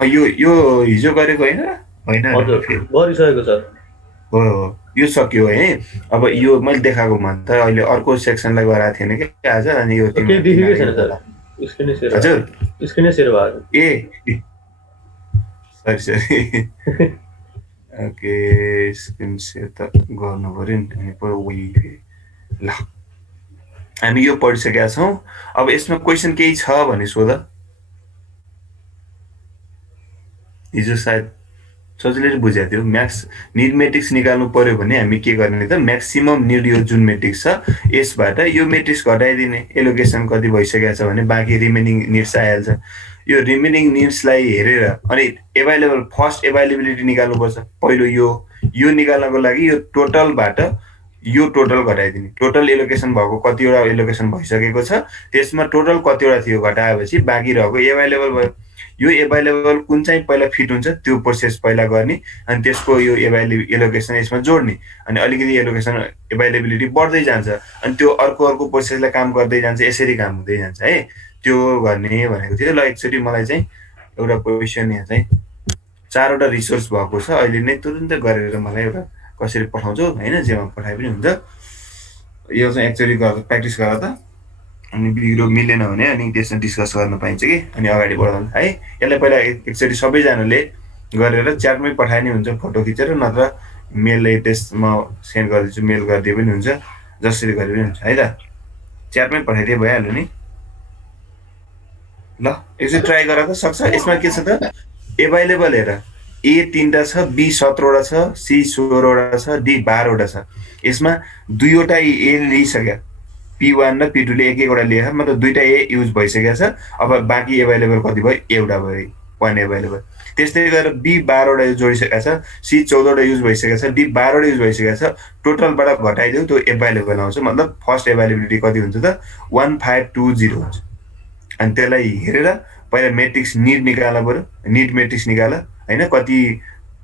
यो हिजो गरेको होइन र? होइन र हजुर फेरि गरिसकेको छ। हो हो यो सक्यो है। अब यो मैले देखाएको मन त अहिले अर्को सेक्सनलाई गराएको थिएन कि आज, अनि यो केही देखेकै तिमीलाई छैन यो सर, गरा। स्क्रिनै सेयर हजुर भएको, स्क्रिनै सेयर भएको ए sorry sorry okay screen share त गर्नु पऱ्यो नि अनि पर उही फेरि ल हामी यो पढिसकेका छौँ। अब यसमा क्वेसन केही छ भने सोध। हिजो सायद सजिलै बुझाएको थियो। म्याक्स निड मेट्रिक्स निकाल्नु पर्यो भने हामी के गर्ने त, म्याक्सिमम निड यो जुन मेट्रिक्स छ यसबाट यो मेट्रिक्स घटाइदिने। एलोकेसन कति भइसकेको छ भने बाँकी रिमेनिङ निड्स आइहाल्छ। यो रिमेनिङ निड्सलाई हेरेर अनि एभाइलेबल फर्स्ट एभाइलेबिलिटी निकाल्नुपर्छ। पहिलो यो निकाल्नको लागि यो टोटलबाट यो टोटल घटाइदिने। टोटल एलोकेसन भएको कतिवटा एलोकेसन भइसकेको छ त्यसमा टोटल कतिवटा थियो घटाएपछि बाँकी रहेको एभाइलेबल भयो। यो एभाइलेबल कुन चाहिँ पहिला फिट हुन्छ त्यो प्रोसेस पहिला गर्ने, अनि त्यसको यो एलोकेसन यसमा जोड्ने, अनि अलिकति एलोकेसन एभाइलेबिलिटी बढ्दै जान्छ, अनि त्यो अर्को अर्को प्रोसेसलाई काम गर्दै जान्छ, यसरी काम हुँदै जान्छ है। त्यो गर्ने भनेको थियो। ल एकचोटि मलाई चाहिँ एउटा क्वेसन यहाँ चाहिँ 4वटा रिसोर्स भएको छ अहिले नै तुरुन्तै गरेर मलाई एउटा कसरी पठाउँछौ होइन, जेमा पठाए पनि हुन्छ। यो चाहिँ एक्चुअली प्र्याक्टिस गर त, अनि बिग्रो मिलेन भने अनि त्यसमा डिस्कस गर्न पाइन्छ कि अनि अगाडि बढाउनु है। यसलाई पहिला एकचोटि सबैजनाले गरेर च्याटमै पठाए नि हुन्छ, फोटो खिचेर, नत्र मेल त्यसमा सेन्ड गरिदिन्छु, मेल गरिदिए पनि हुन्छ, जसरी गरे पनि हुन्छ है त। च्याटमै पठाइदिए भइहाल्यो नि। ल एकचोटि ट्राई गर त, सक्छ। यसमा के छ त, एभाइलेबल हेर, ए 3टा छ, बी 17वटा छ, सी 16वटा छ, डी 12वटा छ। यसमा 2वटा ए लिइसक्यो, P1 र P2 ले एक एकवटा लिएर, मतलब 2टा ए युज भइसकेको छ। अब बाँकी एभाइलेबल कति भयो, एउटा भयो, 1 एभाइलेबल। त्यस्तै गरेर बी 12वटा जोडिसकेको छ, सी 14वटा युज भइसकेको छ, डी 12वटा युज भइसकेको छ। टोटलबाट घटाइदेऊ त्यो एभाइलेबल आउँछ, मतलब फर्स्ट एभाइलेबिलिटी कति हुन्छ त 1520 हुन्छ। अनि त्यसलाई हेरेर पहिला मेट्रिक्स निड निकाल्नु पऱ्यो। निड मेट्रिक्स निकाल होइन, कति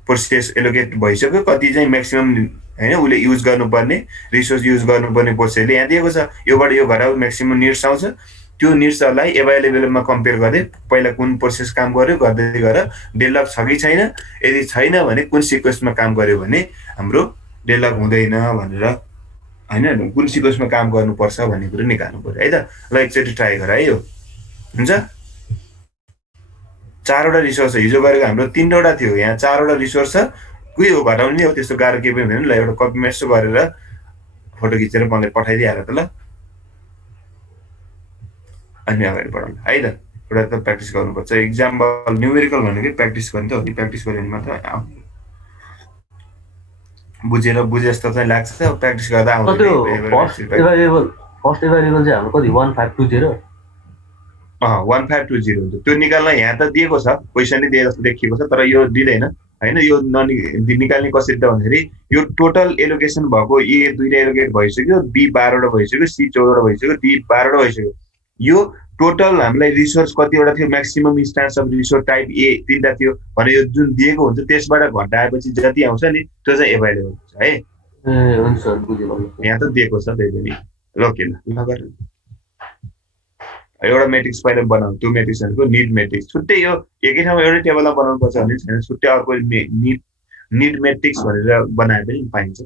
प्रोसेस एलोकेट भइसक्यो, कति चाहिँ म्याक्सिमम होइन उसले युज गर्नुपर्ने, रिसोर्स युज गर्नुपर्ने प्रोसेसले यहाँ दिएको छ। योबाट यो घटाउ म्याक्सिमम निड्स आउँछ। त्यो निड्सहरूलाई एभाइलेबलमा कम्पेयर गर्दै पहिला कुन प्रोसेस काम गर्यो गर्दै गएर डेभलप छ कि छैन, यदि छैन भने कुन सिक्वेन्समा काम गर्यो भने हाम्रो डेभलप हुँदैन भनेर, होइन कुन सिक्वेन्समा काम गर्नुपर्छ भन्ने कुरो निकाल्नु पऱ्यो है त। ल एकचोटि ट्राई गर है। यो हुन्छ। 4वटा रिसोर्स छ, हिजो गरेको हाम्रो 3वटा थियो, यहाँ 4वटा रिसोर्स छ। कोही हो घटाउने हो, त्यस्तो गाह्रो केही पनि हुँदैन। ल एउटा कपी मेस्ट गरेर फोटो खिचेर मलाई पठाइदिइहाल त ल, अनि अगाडि बढाउनु है त। एउटा त प्र्याक्टिस गर्नुपर्छ। इक्जाम्पल न्युमेरिकल भनेकै प्र्याक्टिस गर्ने त हो नि, प्र्याक्टिस गऱ्यो भने मात्र बुझेर बुझे जस्तो चाहिँ लाग्छ, प्र्याक्टिस गर्दा सर। आउँदैन त्यो एकचोटि फर्स्ट एभाइलेबल, फर्स्ट एभाइलेबल चाहिँ हाम्रो कति 1520? 1520 हुन्छ त्यो निकाल्न। यहाँ त दिएको छ, क्वेसनै दिए जस्तो देखिएको छ, तर यो दिँदैन होइन। यो निकाल्ने कसरी त भन्दाखेरि यो टोटल एलोकेसन भएको ए 2टा एलोकेट भइसक्यो, बी 12वटा भइसक्यो, सी 14वटा भइसक्यो, डी 12वटा भइसक्यो। यो टोटल हामीलाई रिसोर्स कतिवटा थियो, maximum instance of resource type A 3टा थियो भने यो जुन दिएको हुन्छ त्यसबाट घटाएपछि जति आउँछ नि त्यो चाहिँ एभाइलेबल हुन्छ है। ए हुन्छ सर, बुझेँ बुझेँ। यहाँ त दिएको छ त्यही पनि। रोकेन नगर, एउटा मेट्रिक्स पहिला बनाऊ, त्यो मेट्रिक्सहरूको निड मेट्रिक्स छुट्टै। यो एकै ठाउँमा एउटै टेबलमा बनाउनु पर्छ भन्ने छैन, छुट्टै अर्को निड निड मेट्रिक्स भनेर बनाए पनि पाइन्छ।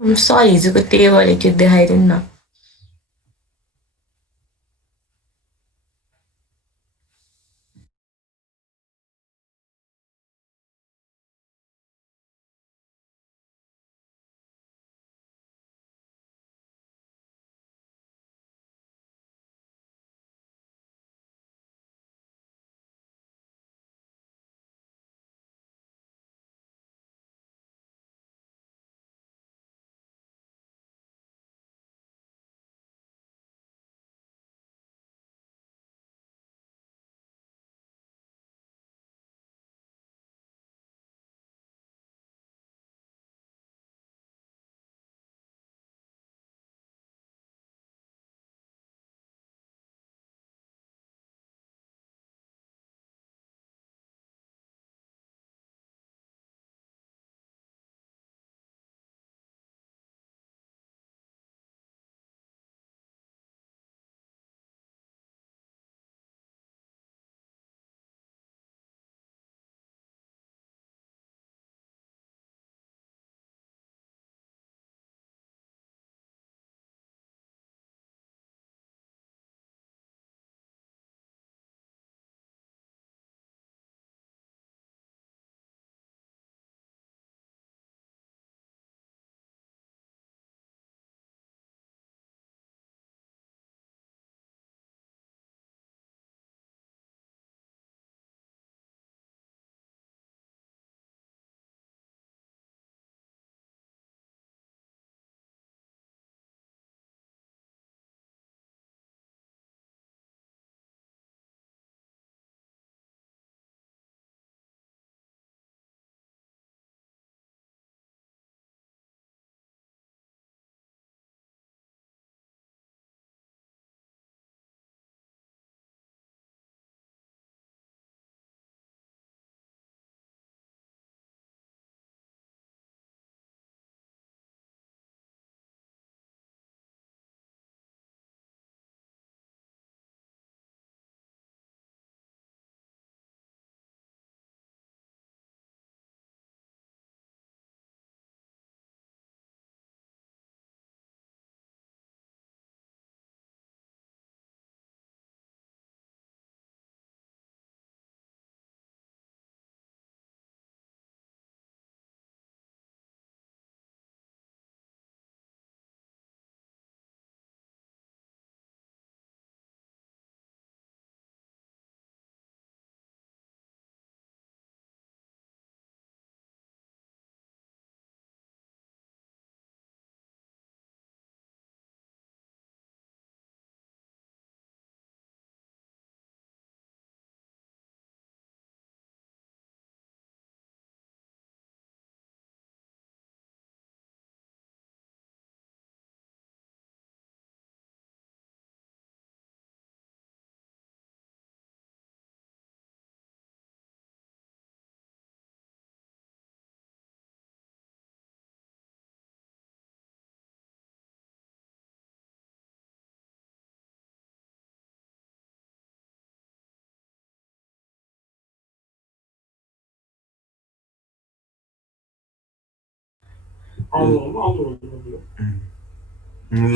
सर हिजोको त्यही गरे त्यो देखाइदिनु न।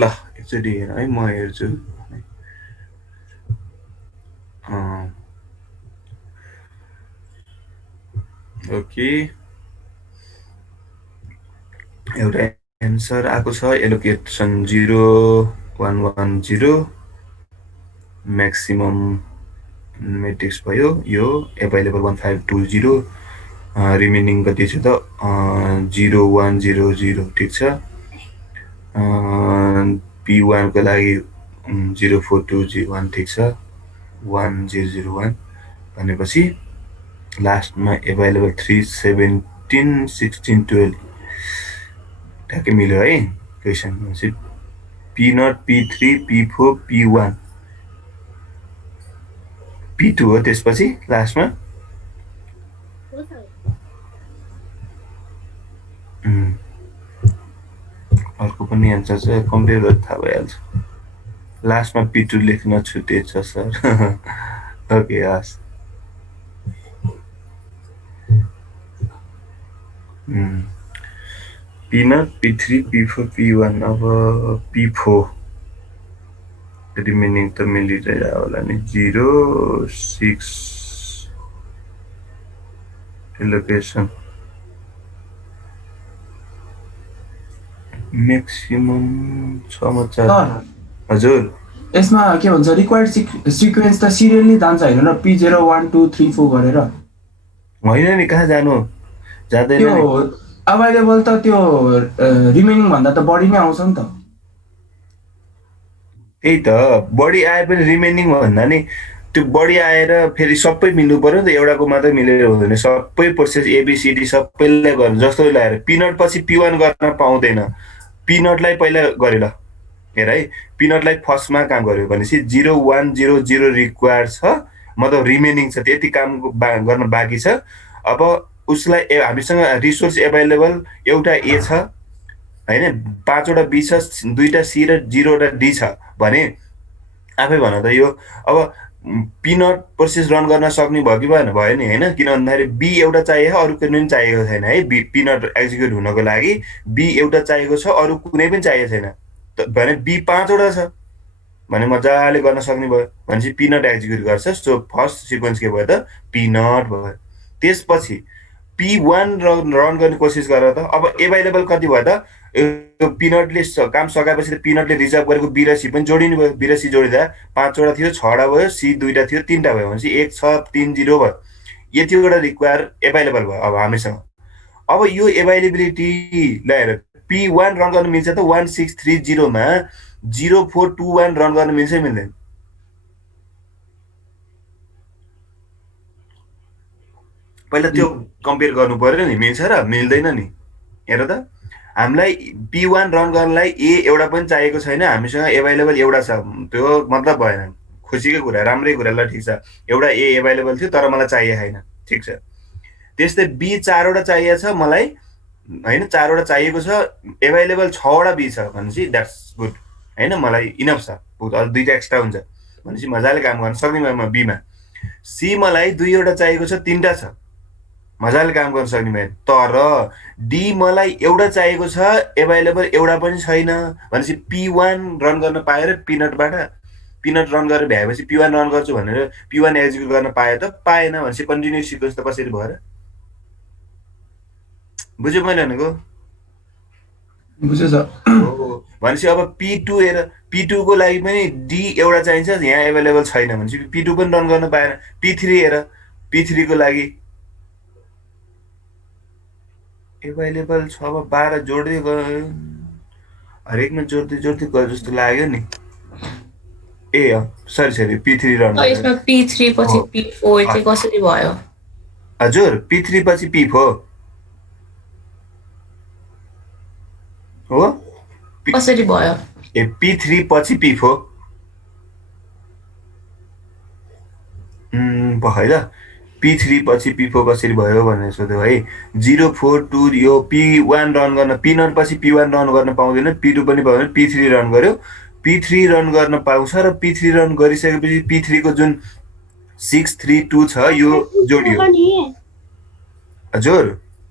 ल एकचोटि हेर है, म हेर्छु। ओके, एउटा एन्सर आएको छ। एलोकेसन 0110 म्याक्सिमम मेट्रिक्स भयो। यो एभाइलेबल 1520, रिमेनिङ कति छ त 0100। ठिक छ। P1 को लागि 04201। ठिक छ, 1001 भनेपछि लास्टमा एभाइलेबल 317 16 12 ठ्याक्कै मिल्यो है question. P0 P3 P4 P1 P2 हो त्यसपछि लास्टमा। अर्को पनि एन्सर छ, कम्पेयर गर्दा थाहा भइहाल्छ। लास्टमा P2 लेख्न छुटेछ सर। ओके हस् P0 P3 P4 P1 अब P4 रिमेनिङ त मिलिरहेको होला नि 0 6 एलोकेसन म्याक्सिमम 6 मा 4 हजुर यसमा के भन्छ रिक्वायर्ड सिक्वेन्स त सिरियली जान्छ हैन र P0 1 2 3 4 गरेर होइन नि कहाँ जानु जाँदैन त्यो नि अभाइलेबल त त्यो रिमेनिङ भन्दा त बढी नै आउँछ नि त त्यही त बढी आए पनि रिमेनिङ भन्दा नि त्यो बढी आएर फेरि सबै मिल्नु पर्यो नि त एउटाको मात्रै मिलेर हुँदैन सबै प्रोसेस एबिसिडी सबैलाई गर्नु जस्तो लगाएर पिनट पछि P1 गर्न पाउँदैन पिनटलाई पहिला गरे ल हेर है पिनटलाई फर्स्टमा काम गर्यो भनेपछि 0 1 0 0 रिक्वायर्ड छ मतलब रिमेनिङ छ त्यति काम गर्न बाँकी छ अब उसलाई हामीसँग रिसोर्स एभाइलेबल एउटा ए छ हैन 5 वटा बी छ 2टा सी र 0 वटा डी छ भने आफै भन त यो अब पिनट प्रोसेस रन गर्न सक्ने भयो कि भयो नि हैन किन भन्दाखेरि बी एउटा चाहिएको अरु कुनै पनि चाहिएको छैन है पिनट एक्जिक्युट हुनको लागि बी एउटा चाहिएको छ अरु कुनै पनि चाहिएको छैन भने बी 5 वटा छ भने मजाले गर्न सक्ने भयो भनेपछि पिनट एक्जिक्युट गर्छ सो फर्स्ट सिक्वेन्स के भयो त पिनट भयो त्यसपछि P1 रन गर्ने कोसिस गर त अब एभाइलेबल कति भयो त पिनटले काम सकाएपछि त पिनटले रिजर्भ गरेको बी र सी पनि जोडिनु भयो बी र सी जोडिदा 5 वटा थियो 6 वटा भयो सी 2टा थियो 3टा भयो भनेपछि 1 6 3 0 भयो यतिवटा रिक्वायर एभाइलेबल भयो अब हामीसँग अब यो एभाइलेबिलिटी ल्याएर P1 रन गर्न मिल्छ त 1630 मा 0421 रन गर्न मिल्छ मिल्दैन पहिला त्यो कम्पेयर गर्नु पर्यो नि मिल्छ र मिल्दैन नि हेर त हामीलाई P1 रन गर्नलाई ए एउटा पनि चाहिएको छैन हामीसँग एभाइलेबल एउटा छ त्यो मतलब भएन खुसीकै कुरा राम्रै कुरा ल ठीक छ एउटा ए एभाइलेबल थियो तर मलाई चाहिएको छैन ठीक छ त्यस्तै बी 4 वटा चाहिएको छ मलाई हैन 4 वटा चाहिएको छ एभाइलेबल 6 वटा बी छ भनेपछि द्याट्स गुड हैन मलाई इनफ छ बहुत अझ दुईटा एक्स्ट्रा हुन्छ भनेपछि मजाले काम गर्न सक्ने म बी मा सी मलाई 2 वटा चाहिएको छ 3टा छ मजाले काम गर्न सक्ने भए तर डी मलाई एउटा चाहिएको छ एभाइलेबल एउटा पनि छैन भनेपछि P1 रन गर्न पाएर पिनटबाट पिनट रन गरेर भ्याएपछि P1 रन गर्छु भनेर P1 एक्जिक्युट गर्न पाए त पाएन भनेपछि कन्टिन्युअस सिक्वेन्स त कसरी भयो र बुझ्यो मैले भनेको बुझ्यो सर भनेपछि अब P2 हेर P2 को लागि पनि डी एउटा चाहिन्छ यहाँ एभाइलेबल छैन भनेपछि P2 पनि रन गर्न पाएन P3 हेर P3 को लागि एभाइलेबल 6 मा 12 जोड्दै गयो हरेकमा जोड्दै गयो जस्तो लाग्यो नि ए सरी P3 रन यसमा P3 पछि P4 चाहिँ कसरी भयो हजुर P3 पछि P4 हो कसरी भयो ए P3 पछि P4 भयो ल P3 पछि P4 कसरी भयो भनेर सोध्यो है 042 यो P1 रन गर्न पिनट पछि P1 रन गर्न पाउँदैन P2 पनि पाउँदैन P3 रन गर्यो P3 रन गर्न पाउँछ र P3 रन गरिसकेपछि P3 को जुन 632 छ यो जोडियो हजुर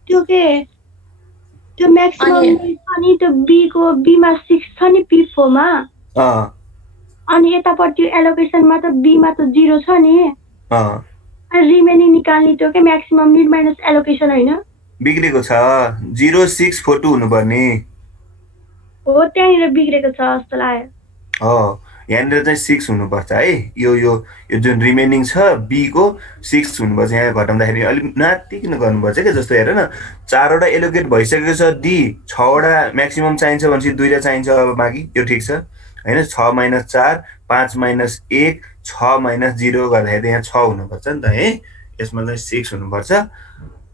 त्यो के त्यो म्याक्सिमम अनि त्यो बी को बी मा 6 छ नि P4 मा अनि यतापट्टि एलोकेसनमा त बी मा त 0 छ नि अनि रिमेनिङ निकाल्ने त्यो के म्याक्सिमम निड माइनस एलोकेसन हैन बिग्रेको छ 0642 हुनुपर्ने हो त्यहीँनिर बिग्रेको छ जस्तो लाग्यो हो यहाँनिर चाहिँ 6 हुनुपर्छ है यो जुन रिमेनिङ छ बी को 6 हुनुपर्छ यहाँ घटाउँदाखेरि अलिक नाति किन गर्नुपर्छ के जस्तो हेर न 4 वटा एलोकेट भइसकेको छ डी 6 वटा म्याक्सिमम चाहिन्छ भनेपछि 2टा चाहिन्छ अब बाँकी यो ठीक छ हैन 6 - 4 5 - 1 6 - 0 गर्दाखेरि यहाँ 6 हुनुपर्छ नि त है यसमा चाहिँ 6 हुनुपर्छ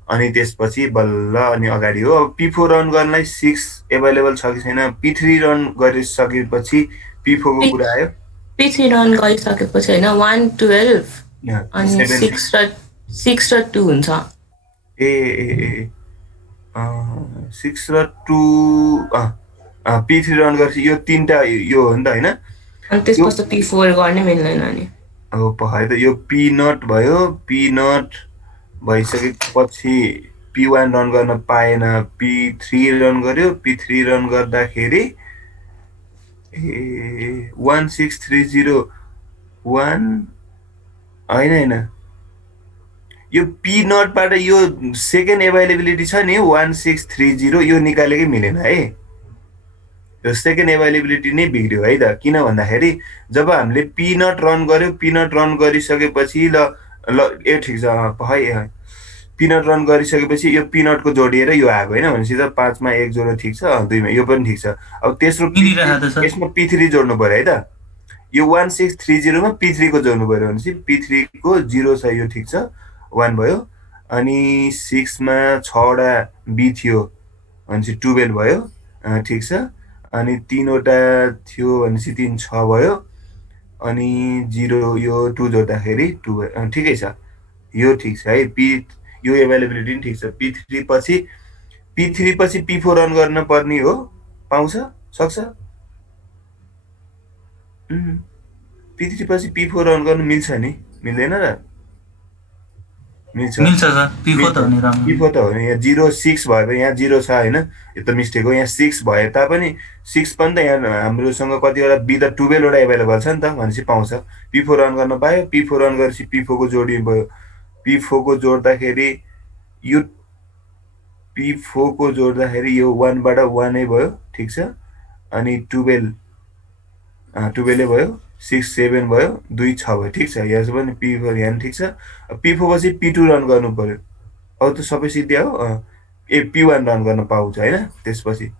अनि त्यसपछि बल्ल अनि अगाडि हो P4 रन गर्नलाई 6 एभाइलेबल छ कि छैन P3 रन गरिसकेपछि P4 को कुरा आयो P3 रन गरिसकेपछि हैन 1 12 अनि 6 र 2 हुन्छ ए 6 र 2 P3 रन गर्छ यो 3टा यो हो नि त हैन अनि त्यसपछि P4 गर्ने मिल्दैन नि अब है त यो पी नट भयो, पी नट भइसकेपछि P1 रन गर्न पाएन, P3 रन गर्यो, P3 रन गर्दाखेरि 16301 होइन यो पी नटबाट यो सेकेन्ड एभाइलेबिलिटी छ नि 1630 यो निकालेकै मिलेन है। यो सेकेन्ड एभाइलेबिलिटी नै बिग्रियो है त, किन भन्दाखेरि जब हामीले पी नट रन गर्यो, पी नट रन गरिसकेपछि ल ए ठिक छ है, पिनट रन गरिसकेपछि यो पिनटको जोडिएर यो आएको होइन भनेपछि त 5 मा 1 जोड्दा ठिक छ, 2 मा यो पनि ठिक छ। अब तेस्रो यसमा P3 जोड्नु पर्यो है त, यो 1630 मा P3 को जोड्नु पर्यो भनेपछि P3 को 0 छ, यो ठिक छ 1 भयो। अनि 6 मा 6 वटा B थियो भनेपछि 12 भयो, ठिक छ। अनि 3 वटा थियो भनेपछि 3 6 भयो, अनि 0 यो 2 जोड्दाखेरि 2 भयो, ठिकै छ, यो ठिक छ है। यो एभाइलेबिलिटी पनि ठिक छ। P3 पछि P4 रन गर्न पर्ने हो, पाउँछ सक्छ। P3 पछि P4 रन गर्न मिल्छ नि, मिल्दैन र? मिल्छ सर, P4 त हो नि। यहाँ 0 6 भयो, यहाँ 0 छ होइन, यो त मिस्टेक हो। यहाँ 6 भए तापनि 6 पनि त यहाँ हाम्रोसँग कतिवटा बी त 12 वटा एभाइलेबल छ नि त, भनेपछि पाउँछ। P4 रन गर्न पायो, P4 रन गरेपछि P4 को जोडी भयो, P4 को जोड्दाखेरि यो P4 को जोड्दाखेरि यो 1 बाट 1 नै भयो, ठिक छ। अनि 12 भयो, 6 7 भयो, 2 6 भयो, ठिक छ। यहाँ पनि P4 यहाँ ठिक छ। P4 पछि P2 रन गर्नु पर्यो, अरू त सबै सिद्धिया हो। P1 रन गर्न पाउँछ होइन, त्यसपछि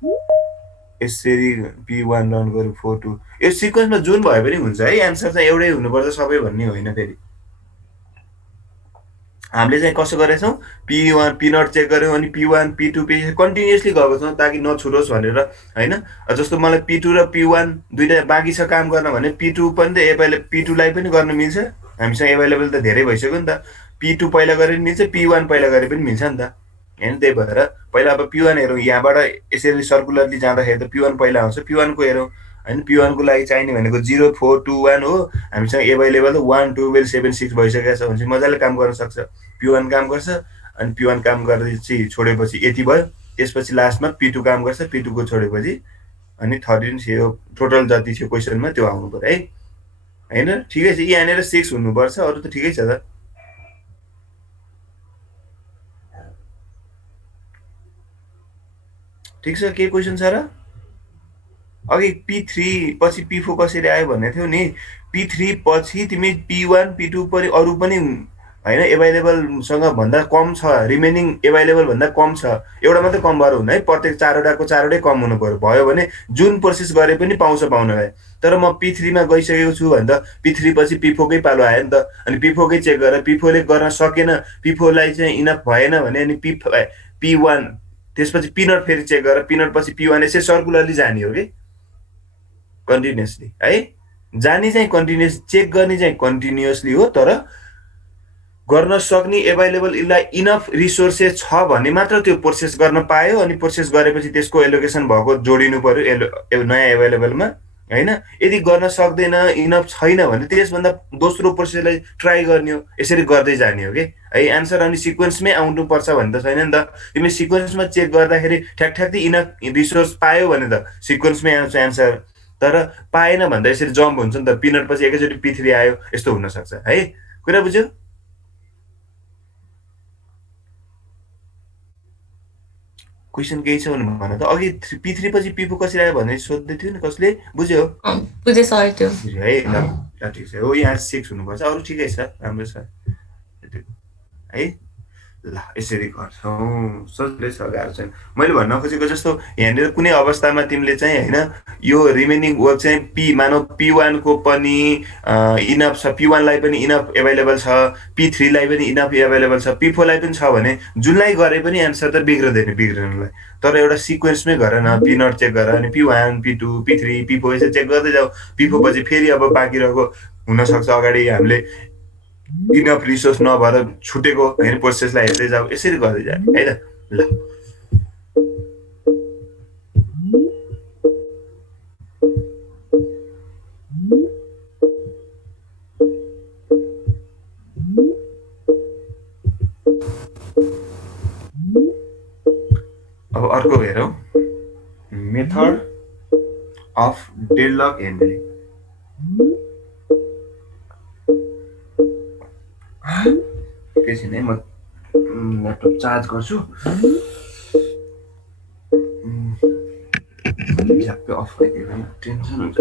यसरी P1 रन गर्यो 4 2, यो सिक्वेन्समा जुन भए पनि हुन्छ है, एन्सर चाहिँ एउटै हुनुपर्छ सबै भन्ने होइन। फेरि हामीले चाहिँ कसो गरेछौँ, P1 P नट चेक गर्यौँ, अनि P1 P2 P कन्टिन्युअसली गएको छौँ ताकि नछुटोस् भनेर होइन। जस्तो मलाई P2 र P1 दुईटा बाँकी छ काम गर्न भने P2 पनि त P2 लाई पनि गर्न मिल्छ, हामीसँग एभाइलेबल त धेरै भइसक्यो नि त। P2 पहिला गरे पनि मिल्छ, P1 पहिला गरे पनि मिल्छ नि त होइन। त्यही भएर पहिला अब P1 हेरौँ, यहाँबाट यसरी सर्कुलरली जाँदाखेरि त P1 पहिला आउँछ, P1 को हेरौँ होइन। P1 को लागि चाहिने भनेको 0 4 2 1 हो, हामीसँग एभाइलेबल 1 12 7 6 भइसकेको छ भनेपछि मजाले काम गर्न सक्छ। P1 काम गर्छ, अनि P1 काम गरेपछि छोडेपछि यति भयो, त्यसपछि लास्टमा P2 काम गर्छ, P2 को छोडेपछि अनि 13 थियो टोटल जति थियो क्वेसनमा त्यो आउनु पर्यो है होइन। ठिकै छ, यहाँनिर 6 हुनुपर्छ, अरू त ठिकै छ त। ठिक छ, के क्वेसन छ र? अघि P3 पछि P4 कसरी आयो भन्ने थियो नि, P3 पछि तिमी P1 P2 पनि अरू पनि होइन एभाइलेबलसँग भन्दा कम छ, रिमेनिङ एभाइलेबल भन्दा कम छ, एउटा मात्रै कम भएर हुन्न है, प्रत्येक 4 वटाको 4 वटै कम हुनु पर्यो, भयो भने जुन प्रोसेस गरे पनि पाउँछ पाउनलाई। तर म P3 मा गइसकेको छु भने त P3 पछि P4 कै पालो आयो नि त, अनि P4 कै चेक गरेर P4 ले गर्न सकेन, P4 लाई चाहिँ इनफ भएन भने अनि P1 त्यसपछि P नट फेरि चेक गरेर P नट पछि P1 यसै सर्कुलरली जाने हो कि कन्टिन्युअसली है। जाने चाहिँ कन्टिन्युअस, चेक गर्ने चाहिँ कन्टिन्युअसली हो, तर गर्न सक्ने एभाइलेबल इनफ रिसोर्सेस छ भने मात्र त्यो प्रोसेस गर्न पायो, अनि प्रोसेस गरेपछि त्यसको एलोकेसन भएको जोडिनु पर्यो नयाँ एभाइलेबलमा होइन। यदि गर्न सक्दैन, इनफ छैन भने त्यसभन्दा दोस्रो प्रोसेसलाई ट्राई गर्ने हो, यसरी गर्दै जाने हो कि है। एन्सर अनि सिक्वेन्समै आउनुपर्छ भने त छैन नि त। तिमी सिक्वेन्समा चेक गर्दाखेरि ठ्याक्ठ्याक्कै इनफ रिसोर्स पायो भने त सिक्वेन्समै आउँछ एन्सर, तर पाएन भन्दा यसरी जम्प हुन्छ नि त, P नट पछि एकैचोटि P3 आयो, यस्तो हुनसक्छ है। कुरा बुझ्यो? क्वेसन केही छ भने भन त। अघि P3 पछि P4 कसरी आयो भनेर सोध्दै थियो नि कसले, बुझ्यो? बुझेँ सर त्यो। बुझ्यो है, ल ठिक छ हो, यहाँ 6 हुनुपर्छ, अरू ठिकै छ, राम्रो छ है। ल यसरी गर्छौँ, सजिलै छ, गाह्रो छैन। मैले भन्न खोजेको जस्तो यहाँनिर कुनै अवस्थामा तिमीले चाहिँ होइन यो रिमेनिङ वर्क चाहिँ मानव P1 को पनि इनफ छ, P1 लाई पनि इनफ एभाइलेबल छ, P3 लाई पनि इनफ एभाइलेबल छ, P4 लाई पनि छ भने जुनलाई गरे पनि एन्सर त बिग्रदैन, बिग्रनलाई। तर एउटा सिक्वेन्समै गर न, P नट चेक गर, अनि P1 P2 P3 P4 यसरी चेक गर्दै जाऊ। P4 पछि फेरि अब बाँकी रहेको हुनसक्छ अगाडि हामीले इनफ रिसोर्स नभएर छुटेको होइन, प्रोसेसलाई हेर्दै जाऊ, यसरी गर्दै जाने है त। ल डेडलक ह्यान्डलिङ एकैछिन है, म ल्यापटप चार्ज गर्छु। झ्याप्पै अफ भइदियो भने टेन्सन हुन्छ।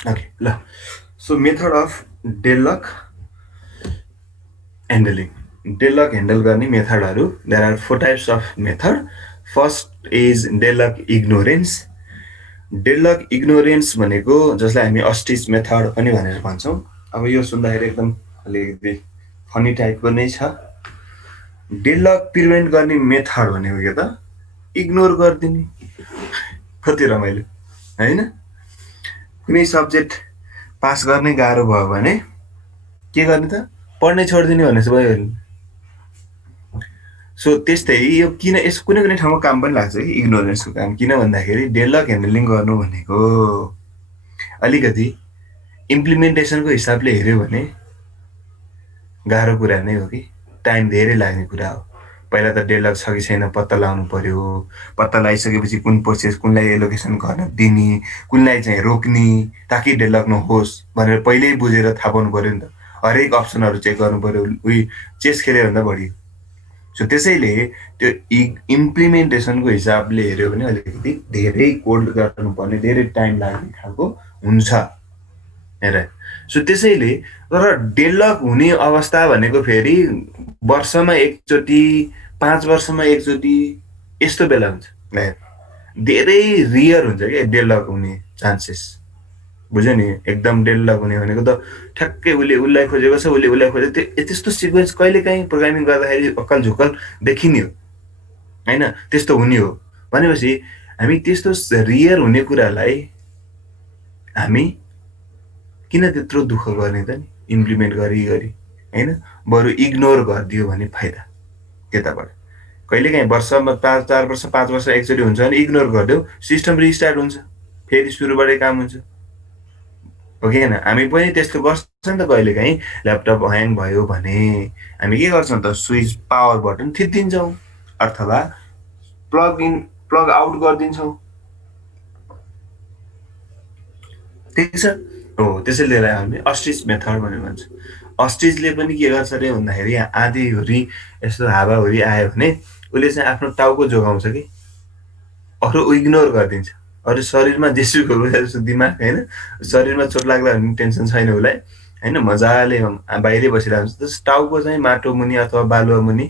Okay, ल so method of deadlock handling. Deadlock handle गर्ने मेथडहरू, there are 4 types of method. First is deadlock ignorance. Deadlock ignorance भनेको जसलाई हामी अस्टिच मेथड पनि भनेर भन्छौँ। अब यो सुन्दाखेरि एकदम अलिकति फनी टाइपको नै छ। डेडलक प्रिभेन्ट गर्ने मेथड भनेको के त, इग्नोर गरिदिने। कति रमाइलो हैन। कुनै सब्जेक्ट पास गर्ने गाह्रो भयो भने के गर्ने त, पढ्नै छोडिदिने भनेर भयो। सो त्यस्तै यो किन यस कुनै कुनै ठाउँमा काम पनि लाग्छ कि इग्नोरेन्सको काम। किन भन्दाखेरि डेडलक ह्यान्डलिङ गर्नु भनेको अलिकति इम्प्लिमेन्टेसनको हिसाबले हेऱ्यो भने गाह्रो कुरा नै हो कि टाइम धेरै लाग्ने कुरा हो। पहिला त डेडलक छ कि छैन पत्ता लगाउनु पर्यो। पत्ता लगाइसकेपछि कुन प्रोसेस कुनलाई एलोकेसन गर्न दिने, कुनलाई चाहिँ रोक्ने ताकि डेडलक नहोस् भनेर पहिल्यै बुझेर थाहा पाउनु पर्यो नि त। हरेक अप्सनहरू चेक गर्नु पर्यो। उही चेस खेल्यो भन्दा बढी। सो त्यसैले त्यो इम्प्लिमेन्टेसनको हिसाबले हेऱ्यो भने अलिकति धेरै कोड गर्नुपर्ने, धेरै टाइम लाग्ने खालको हुन्छ हेर। सो त्यसैले तर डेडलक हुने अवस्था भनेको फेरि वर्षमा एकचोटि, 5 वर्षमा एकचोटि यस्तो बेला हुन्छ। धेरै रियर हुन्छ क्या डेडलक हुने चान्सेस। बुझ्यो नि, एकदम डेडलक हुने भनेको त ठ्याक्कै उसलाई खोजेको छ, उसलाई खोजेको। त्यस्तो सिक्वेन्स कहिलेकाहीँ प्रोग्रामिङ गर्दाखेरि अक्कल झुक्कल देखिने हो हैन, त्यस्तो हुने हो भनेपछि हामी त्यस्तो रियर हुने कुरालाई हामी किन त्यत्रो दुःख गर्ने त नि, इम्प्लिमेन्ट गरी हैन। बरु इग्नोर गरिदियो भने फाइदा त्यताबाट। कहिलेकाहीँ वर्षमा 4 वर्ष 5 वर्ष एकचोटि हुन्छ भने इग्नोर गरिदेऊ, सिस्टम रिस्टार्ट हुन्छ, फेरि सुरुबाटै काम हुन्छ हो कि हैन। हामी पनि त्यस्तो गर्छ नि त कहिलेकाहीँ। ल्यापटप ह्याङ भयो भने हामी के गर्छौँ त, स्विच पावर बटन थिचिदिन्छौँ अथवा प्लग इन प्लग आउट गरिदिन्छौँ। ठिक छ हो। त्यसैले हामी अस्टिच मेथड भनेर भन्छ। अस्टिचले पनि के गर्छ अरे भन्दाखेरि आँधीहुरी यस्तो हावाहुरी आयो भने उसले चाहिँ आफ्नो टाउको जोगाउँछ कि अरू इग्नोर गरिदिन्छ। अरू शरीरमा जेसुकै जस्तो दिमाग हैन, शरीरमा चोट लाग्ला भने टेन्सन छैन उसलाई हैन, मजाले बाहिरै बसिरहेको हुन्छ। त्यस टाउको चाहिँ माटो मुनि अथवा बालुवा मुनि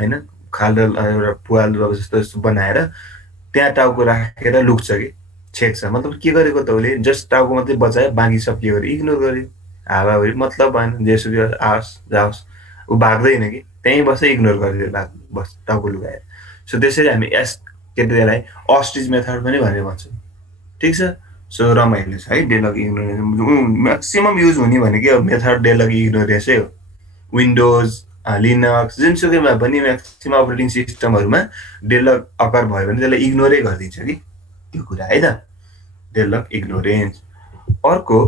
हैन, खाल्डो एउटा पुवाल जस्तो बनाएर त्यहाँ टाउको राखेर लुक्छ कि छेक्छ। मतलब के गरेको त उसले जस्ट टाउको मात्रै बचायो, बाँकी सब के गर्यो, इग्नोर गर्यो। हावाहुरी मतलब भएन, जेसुकै आओस् जाओस् ऊ भाग्दैन कि त्यहीँ बस्छ, इग्नोर गरेर बस टाउको लुगाएर। सो त्यसरी हामी त्यसलाई अस्टिच मेथड पनि भनेर भन्छौँ। ठिक छ। सो रमाइलो छ है डेडलक इग्नोरेन्स। म्याक्सिमम युज हुने भनेको मेथड डेडलक इग्नोरेन्सै हो। विन्डोज, लिनक्स जुनसुकैमा पनि म्याक्सिमम अपरेटिङ सिस्टमहरूमा डेडलक अकर भयो भने त्यसलाई इग्नोरै गरिदिन्छ कि त्यो कुरा है त, डेडलक इग्नोरेन्स। अर्को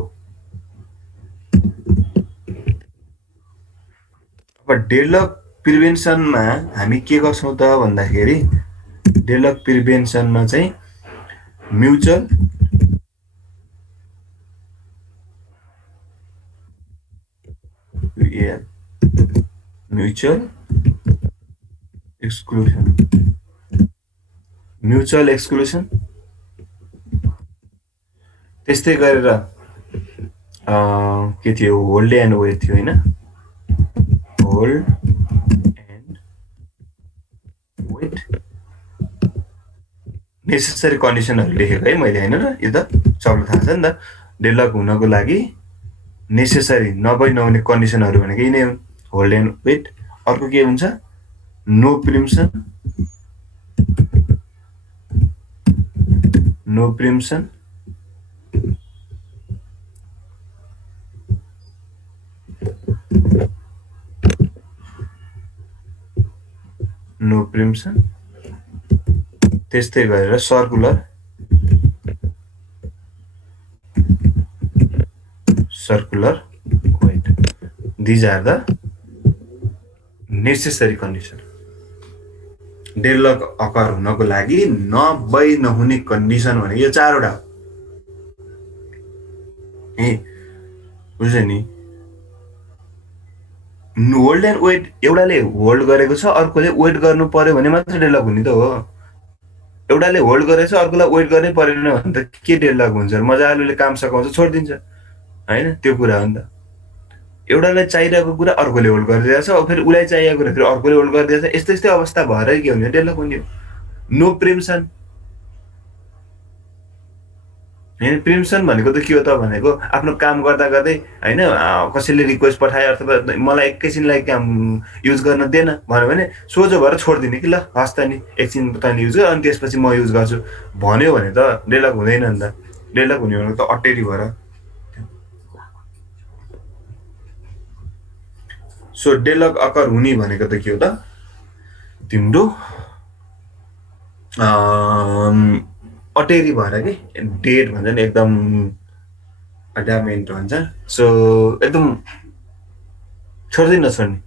अब डेडलक प्रिभेन्सनमा हामी के गर्छौँ त भन्दाखेरि डेडलक प्रिभेन्सनमा चाहिँ म्युचुअल एक्सक्लुसन त्यस्तै गरेर के थियो, होल्ड एन्ड वेट थियो हैन, होल्ड एन्ड वेट नेसेसरी कन्डिसनहरू लेखेको है मैले हैन र। यो त सबैलाई थाहा छ नि त, डेडलक हुनको लागि नेसेसरी नभई नहुने कन्डिसनहरू भनेको यिनै हुन्, होल्ड एन्ड वेट। अर्को के हुन्छ, नो प्रिम्सन, नो प्रिम्सन, नो प्रिम्सन, त्यस्तै गरेर circular, circular wait, these are the necessary condition. Deadlock occur हुनको लागि नभई नहुने कन्डिसन भने यो चारवटा हो ए बुझ्यो नि होल्ड एन्ड वेट एउटाले होल्ड गरेको छ अर्कोले वेट गर्नु पर्यो भने मात्र डेडलक हुने त हो एउटाले होल्ड गरेछ अर्कोलाई वेट गर्नै परेन भने त के डेडलक हुन्छ मजाले काम सकाउँछ छोडिदिन्छ हैन त्यो कुरा हो नि त एउटालाई चाहिरहेको कुरा अर्कोले होल्ड गरिदिएको छ फेरि उसलाई चाहिएको कुरा फेरि अर्कोले होल्ड गरिदिएको छ यस्तो यस्तै अवस्था भएर के हुन्छ डेडलक हुने हो नो प्रिम्सन हैन प्रिम्सन भनेको त के हो त भनेको आफ्नो काम गर्दा गर्दै हैन कसैले रिक्वेस्ट पठाए अथवा मलाई एकैछिनलाई काम युज गर्न देन भन्यो भने सोझो भएर छोड्दिने कि ल हस् त नि एकछिन तैँले युज गर अनि त्यसपछि म युज गर्छु भन्यो भने त डेडलक हुँदैन नि त डेडलक हुने भनेको त अटेरी भएर सो डेडलक अकर हुने भनेको त के हो त तिम्रो अटेरी भएर कि डेट भन्छ नि एकदम अड्यामेन्ट भन्छ सो एकदम छोड्दै नछोड्ने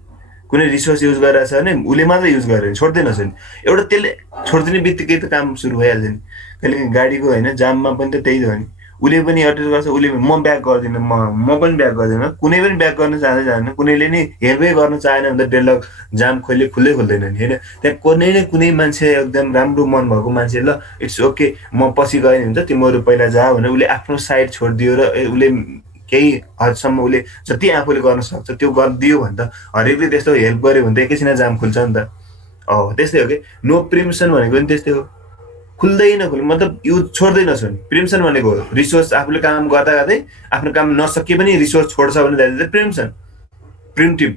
कुनै रिसोर्स युज गरिरहेको छ भने उसले मात्र युज गर्यो भने छोड्दै नछोड्ने एउटा त्यसले छोडिदिने बित्तिकै त काम सुरु भइहाल्छ नि कहिले गाडीको होइन जाममा पनि त त्यही हो नि उसले पनि अटेर गर्छ उसले म ब्याक गर्दिनँ म पनि ब्याक गर्दिनँ कुनै पनि ब्याक गर्न चाहँदैन कुनैले नि हेल्पै गर्न चाहेन भने त डेडलक जाम खोल्दै खुल्दैन नि होइन त्यहाँ कुनै न कुनै मान्छे एकदम राम्रो मन भएको मान्छे ल इट्स ओके म पछि गएँ नि हुन्छ तिमीहरू पहिला जा भनेर उसले आफ्नो साइड छोडिदियो र उसले केही हदसम्म उसले जति आफूले गर्न सक्छ त्यो गरिदियो भने त हरेकले त्यस्तो हेल्प गर्यो भने त एकैछिन जाम खुल्छ नि त त्यस्तै हो कि नो प्रिम्सन भनेको पनि त्यस्तै हो खुल्दै नखुल्ने मतलब युज छोड्दै नछोड्ने प्रिम्सन भनेको रिसोर्स आफूले काम गर्दा गर्दै आफ्नो काम नसके पनि रिसोर्स छोड्छ भने चाहिँ प्रिम्सन प्रिम्टिभ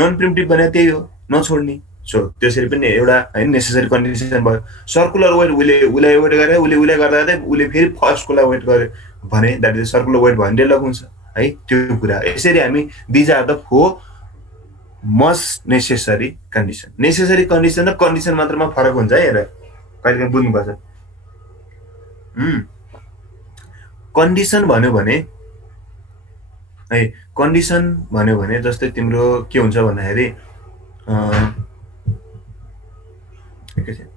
नन प्रिम्टिभ भने त्यही हो नछोड्ने सो त्यसरी पनि एउटा होइन नेसेसरी कन्डिसन भयो सर्कुलर वेट उसलाई वेट गरे उसले गर्दा गर्दै उसले फेरि फर्स्टकोलाई वेट गर्यो भने द्याट इज सर्कुलर वेट भयो भने डेडलक हुन्छ है त्यो कुरा यसरी हामी these are the four must necessary condition र कन्डिसन मात्रमा फरक हुन्छ है हेर कहिलेकाहीँ बुझ्नुपर्छ कन्डिसन भन्यो भने है कन्डिसन भन्यो भने जस्तै तिम्रो के हुन्छ भन्दाखेरि एकैछिन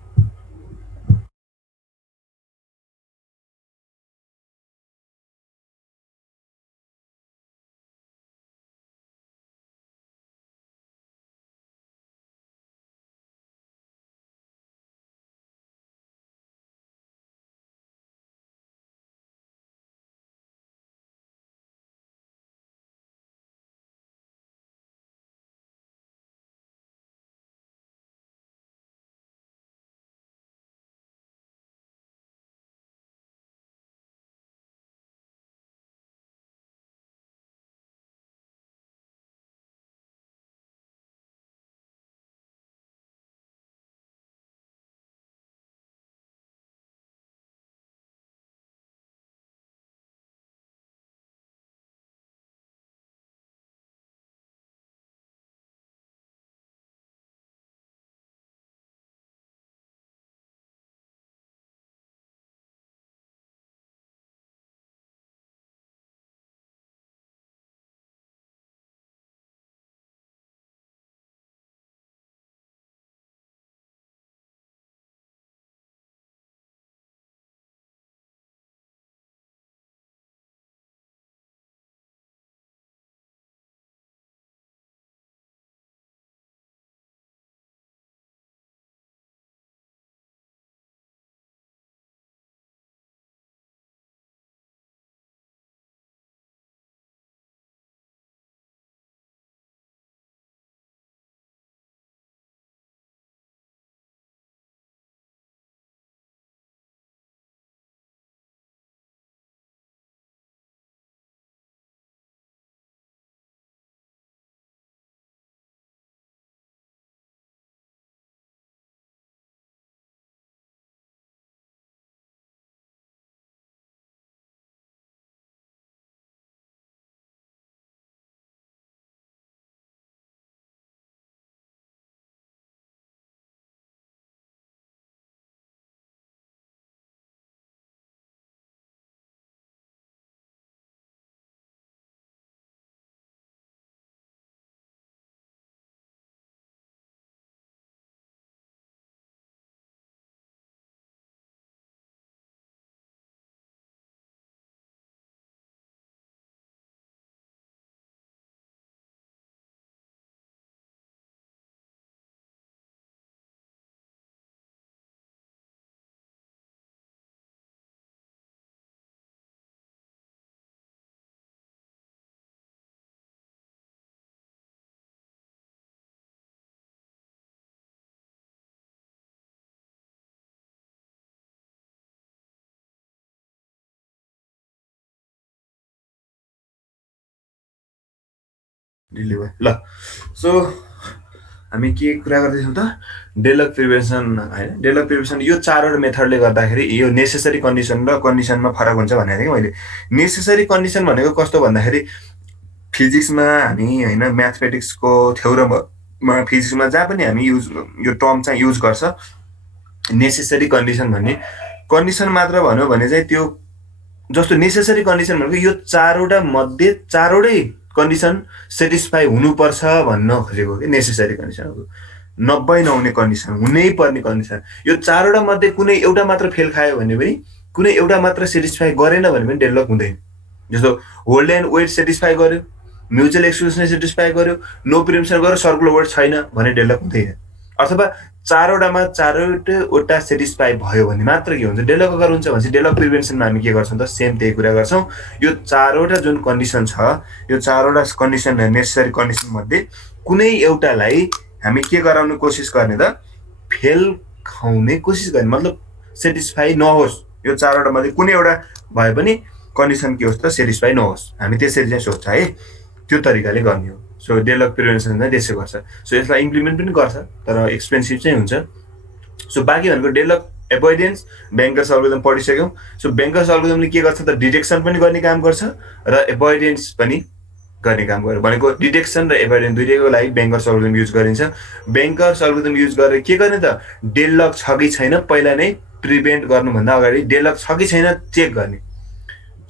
डिले भयो ल। सो हामी के कुरा गर्दैछौँ त, डेडलक प्रिभेन्सन होइन। डेडलक प्रिभेन्सन यो 4वटा मेथडले गर्दाखेरि यो नेसेसरी कन्डिसन र कन्डिसनमा फरक हुन्छ भनेको थिएँ कि मैले। नेसेसरी कन्डिसन भनेको कस्तो भन्दाखेरि फिजिक्समा हामी होइन म्याथमेटिक्सको थ्योरममा फिजिक्समा जहाँ पनि हामी यो टर्म चाहिँ युज गर्छ नेसेसरी कन्डिसन भन्ने। कन्डिसन मात्र भन्यो भने चाहिँ त्यो जस्तो नेसेसरी कन्डिसन भनेको यो 4वटा मध्ये 4वटै कन्डिसन सेटिस्फाई हुनुपर्छ भन्न खोजेको कि नेसेसरी कन्डिसन हो। 90 नहुने कन्डिसन, हुनै पर्ने कन्डिसन। यो 4वटा मध्ये कुनै एउटा मात्र फेल खायो भने पनि, कुनै एउटा मात्र सेटिस्फाई गरेन भने पनि डेडलक हुँदैन। जस्तो होल्ड एन्ड वेट सेटिस्फाई गर्यो, म्युचुअल एक्सक्लुजन सेटिस्फाई गर्यो, नो प्रिम्सन गर्यो, सर्कुलर वर्ड छैन भने डेडलक हुँदैन। अथवा 4वटामा 4वटा सेटिस्फाई भयो भने मात्र के हुन्छ, डेडलक अगर हुन्छ भने डेडलक प्रिभेन्सनमा हामी के गर्छौँ त, सेम त्यही कुरा गर्छौँ। यो 4वटा जुन कन्डिसन छ, यो 4वटा कन्डिसन नेसेसरी कन्डिसन मध्ये कुनै एउटालाई हामी के गराउने कोसिस गर्ने त, फेल खुवाउने कोसिस गर्ने, मतलब सेटिस्फाई नहोस्। यो 4वटा मध्ये कुनै एउटा भए पनि कन्डिसन के होस् त, सेटिस्फाई नहोस्। हामी त्यसरी चाहिँ सोच्छ है, त्यो तरिकाले गर्ने हो। सो डेडलक प्रिभेन्सन चाहिँ त्यसै गर्छ। सो यसलाई इम्प्लिमेन्ट पनि गर्छ तर एक्सपेन्सिभ चाहिँ हुन्छ। सो बाँकी भनेको डेडलक एभोइडेन्स, ब्याङ्कर्स अल्गोरिदम पढिसक्यौँ। सो ब्याङ्कर्स अल्गोरिदमले के गर्छ त, डिटेक्सन पनि गर्ने काम गर्छ र एभोइडेन्स पनि गर्ने काम गर्यो। भनेको डिटेक्सन र एभोइडेन्स दुइटैको लागि ब्याङ्कर्स अल्गोरिदम युज गरिन्छ। ब्याङ्कर्स अल्गोरिदम युज गरेर के गर्ने त, डेडलक छ कि छैन पहिला नै प्रिभेन्ट गर्नुभन्दा अगाडि डेडलक छ कि छैन चेक गर्ने।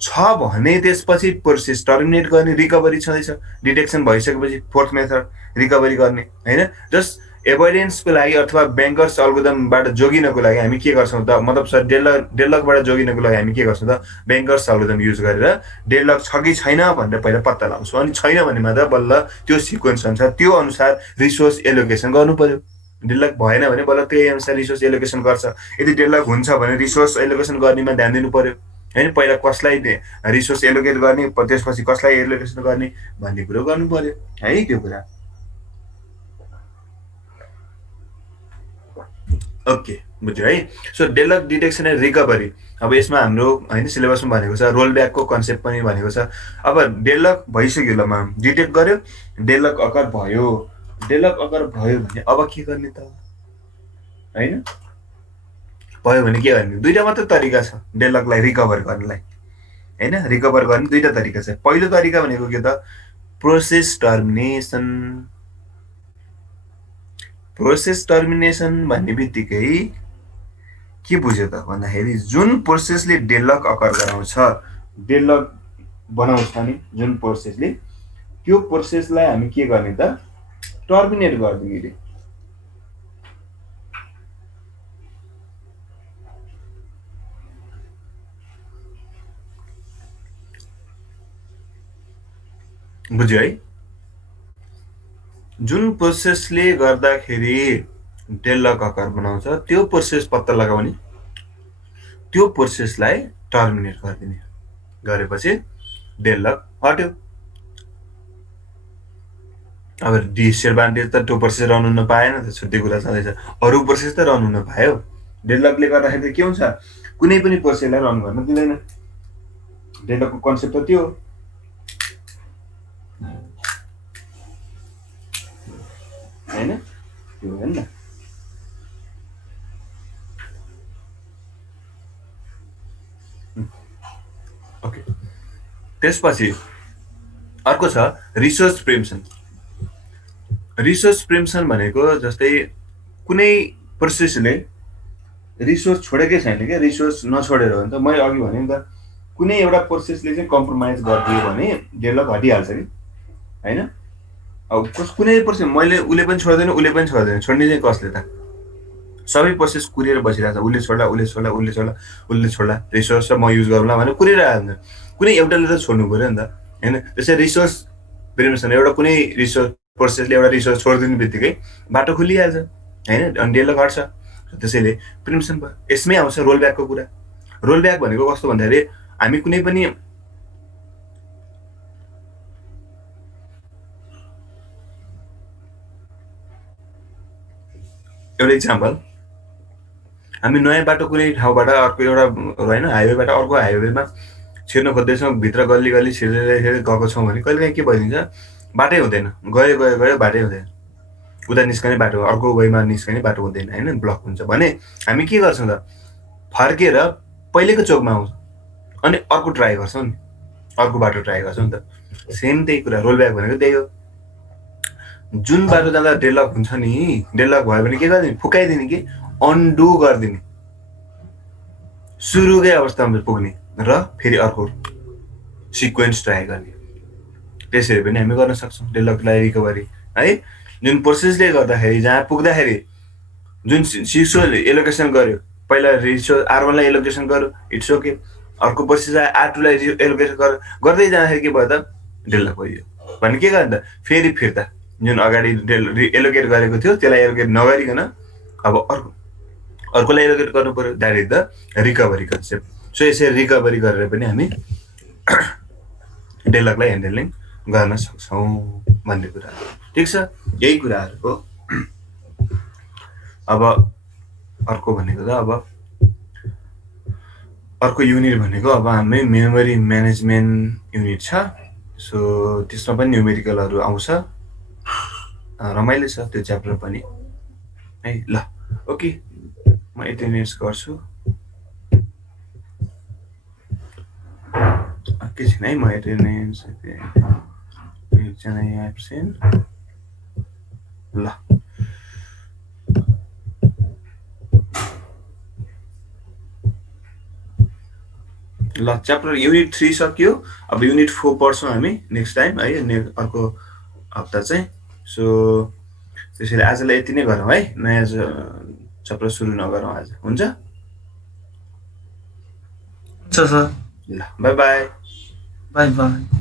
छ भने त्यसपछि प्रोसेस टर्मिनेट गर्ने, रिकभरी छँदैछ। डिटेक्सन भइसकेपछि फोर्थ मेथड रिकभरी गर्ने होइन। जस्ट एभोइडेन्सको लागि अथवा ब्याङ्कर्स अल्गोरिदमबाट जोगिनको लागि हामी के गर्छौँ त, मतलब सर डेडलकबाट जोगिनको लागि हामी के गर्छौँ त, ब्याङ्कर्स अल्गोरिदम युज गरेर डेडलक छ कि छैन भनेर पहिला पत्ता लगाउँछौँ। अनि छैन भने मात्र बल्ल त्यो सिक्वेन्स अनुसार त्यो अनुसार रिसोर्स एलोकेसन गर्नु पर्यो। डेडलक भएन भने बल्ल त्यही अनुसार रिसोर्स एलोकेसन गर्छ। यदि डेडलक हुन्छ भने रिसोर्स एलोकेसन गर्नेमा ध्यान दिनु पर्यो होइन। पहिला कसलाई रिसोर्स एलोकेट गर्ने, त्यसपछि कसलाई एलोकेसन गर्ने भन्ने कुरो गर्नु पर्यो है, त्यो कुरा। ओके, बुझ्यो है। So deadlock detection and recovery, अब यसमा हाम्रो होइन सिलेबसमा भनेको छ रोल ब्याकको कन्सेप्ट पनि भनेको छ। अब डेडलक भइसक्यो ल, डिटेक्ट गर्यो, डेडलक अकर भयो। डेडलक अकर भयो भने अब के गर्ने त होइन, भयो भने के गर्ने, दुईटा मात्र तरिका छ डेडलकलाई रिकभर गर्नलाई होइन। रिकभर गर्ने दुईटा तरिका छ। पहिलो तरिका भनेको के त, प्रोसेस टर्मिनेसन। प्रोसेस टर्मिनेसन भन्ने बित्तिकै के बुझ्यो त भन्दाखेरि जुन प्रोसेसले डेडलक अकर गराउँछ, डेडलक बनाउँछ नि जुन प्रोसेसले, त्यो प्रोसेसलाई हामी के गर्ने त, टर्मिनेट गरिदिने रे। बुझ्यो है। जुन प्रोसेसले गर्दाखेरि डेडलक अकर बनाउँछ त्यो प्रोसेस पत्ता लगाउने, त्यो प्रोसेसलाई टर्मिनेट गरिदिने, गरेपछि डेडलक हट्यो। अब डिसएडभान्टेज त त्यो प्रोसेस रन हुन पाएन त, छुट्टै कुरा छँदैछ। अरू प्रोसेस त रन हुन पायो। डेडलकले गर्दाखेरि त के हुन्छ, कुनै पनि प्रोसेसलाई रन गर्न दिँदैन। डेडलकको कन्सेप्ट त त्यो हो होइन, त्यो हो नि। ओके, त्यसपछि अर्को छ रिसोर्स प्रिम्सन। रिसोर्स प्रिम्सन भनेको जस्तै कुनै प्रोसेसले रिसोर्स छोडेकै छैन क्या, रिसोर्स नछोडेर हो नि त। मैले अघि भने नि त, कुनै एउटा प्रोसेसले चाहिँ कम्प्रोमाइज गरिदियो भने डेडलक हटिहाल्छ कि होइन। अब कुनै प्रोसेस मैले उसले पनि छोड्दैन, उसले पनि छोड्दैन, छोड्ने चाहिँ कसले त, सबै प्रोसेस कुरेर बसिरहेको छ। उसले छोड्ला, उसले छोड्ला, उसले छोड्ला, उसले छोड्ला, रिसोर्स म युज गरौँला भने कुरिरहेको हुन्छ। कुनै एउटाले त छोड्नु पऱ्यो नि त होइन। त्यसै रिसोर्स प्रिम्सन, एउटा कुनै रिसोर्स प्रोसेसले एउटा रिसोर्स छोडिदिने बित्तिकै बाटो खुलिहाल्छ होइन, अनि डेडलक हट्छ। त्यसैले प्रिम्सन भयो। यसमै आउँछ रोल ब्याकको कुरा। रोल ब्याक भनेको कस्तो भन्दाखेरि हामी कुनै पनि एउटा इक्जाम्पल, हामी नयाँ बाटो कुनै ठाउँबाट अर्को एउटा होइन हाइवेबाट अर्को हाइवेमा छिर्न खोज्दैछौँ, भित्र गल्ली गल्ली छिर्दै गएको छौँ भने कहिलेकाहीँ के भइदिन्छ, बाटै हुँदैन, गयो गयो गयो बाटै हुँदैन, उता निस्कने बाटो अर्को वेमा निस्कने बाटो हुँदैन होइन, ब्लक हुन्छ भने हामी के गर्छौँ त, फर्केर पहिलेको चोकमा आउँछौँ अनि अर्को ट्राई गर्छौँ नि, अर्को बाटो ट्राई गर्छौँ नि त। सेम त्यही कुरा, रोल ब्याक भनेको त्यही हो। जुन बाटो जाँदा डेडलक हुन्छ नि, डेडलक भयो भने के गरिदिने, फुकाइदिने कि अन्डु गरिदिने, सुरुकै अवस्थामा पुग्ने र फेरि अर्को सिक्वेन्स ट्राई गर्ने। त्यसरी पनि हामी गर्न सक्छौँ डेडलकलाई रिकभरी है। जुन प्रोसेसले गर्दाखेरि जहाँ पुग्दाखेरि जुन सिसो एलोकेसन गर्यो, पहिला रिसोर्स R1लाई एलोकेसन गर्यो, इट्स ओके, अर्को प्रोसेस R2लाई एलोकेसन गर्दै जाँदाखेरि के भयो त, डेडलक भयो भने के गर्ने त, फेरि फिर्ता जुन अगाडि एलोकेट गरेको थियो त्यसलाई एलोकेट नगरिकन अब अर्कोलाई एलोकेट गर्नु पर्यो। That is the recovery concept. So यसरी रिकभरी गरेर पनि हामी डेडलकलाई ह्यान्डलिङ गर्न सक्छौँ भन्ने कुरा, ठिक छ, यही कुराहरू हो। अब अर्को भनेको त, अब अर्को युनिट भनेको अब हामी मेमोरी म्यानेजमेन्ट युनिट छ। सो त्यसमा पनि न्युमेरिकलहरू आउँछ, रमाइलो छ त्यो च्याप्टर पनि है। ल ओके, म एटेन्डेन्स गर्छु, के छैन है, म एटेन्डेन्स एकजना एब्सेन्ट। ल ल च्याप्टर युनिट 3 सक्यो। अब युनिट 4 पढ्छौँ हामी नेक्स्ट टाइम है, अर्को हप्ता चाहिँ। सो त्यसैले आजलाई यति नै गरौँ है, नयाँ च्याप्टर सुरु नगरौँ आज, हुन्छ? हुन्छ सर, ल बाई बाई। By by.